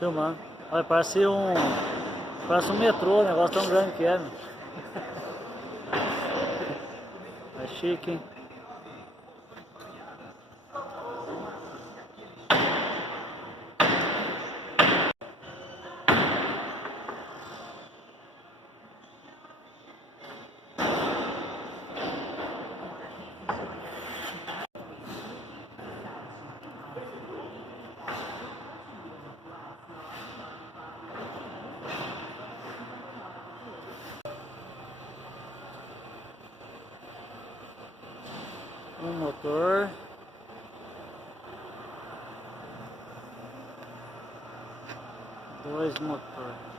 Filmando. Olha, parece um metrô, o negócio tão grande que é, meu. É chique, hein? Um motor. Dois motores.